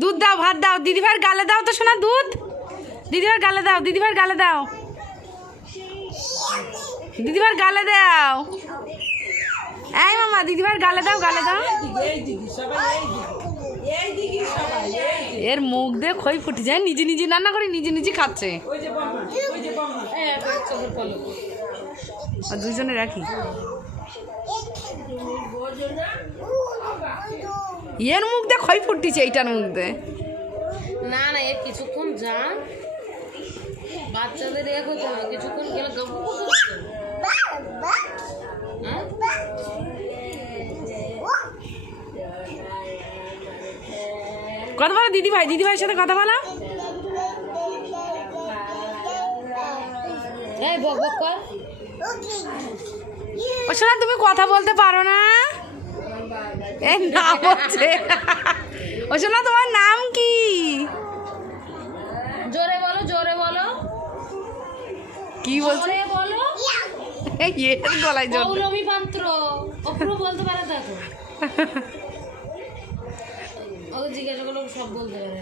দুধ দাও, ভাত দাও, দিদিভাইয়ের গালে দাও তো শোনা দুধ। দিদিভাইয়ের গালে দাও, দিদিভাইয়ের গালে দাও, দিদিভাইয়ের গালে দাও। এই মামা দিদিভাইয়ের গালে দাও, গালে দাও। এর মুখ দিয়ে খই ফুটে যায়, নিজে নিজে রান্না করে নিজে নিজে খাচ্ছে। দুজনে রাখি। এর মুখ দিয়ে খই ফুটছে, এইটার মুখ দিয়ে না না, এর কিছুক্ষণ যা বাচ্চাদের এ করতে হবে, কিছুক্ষণ গেলে কথা বলো দিদিভাই, দিদিভাইয়ের সাথে কথা বলো। এই বক বক কর। ও শোনা তুমি কথা বলতে পারো না? এই নাম হচ্ছে ও শোনা তোমার নাম কি? জোরে বলো, জোরে বলো। কি বলছো? জোরে বলো। এই এর গলায় জোর। পৌলমী পাত্র। অপুরো বলতে পারে দেখো। ওকে জিজ্ঞাসা করলো, সব বলতে পারে।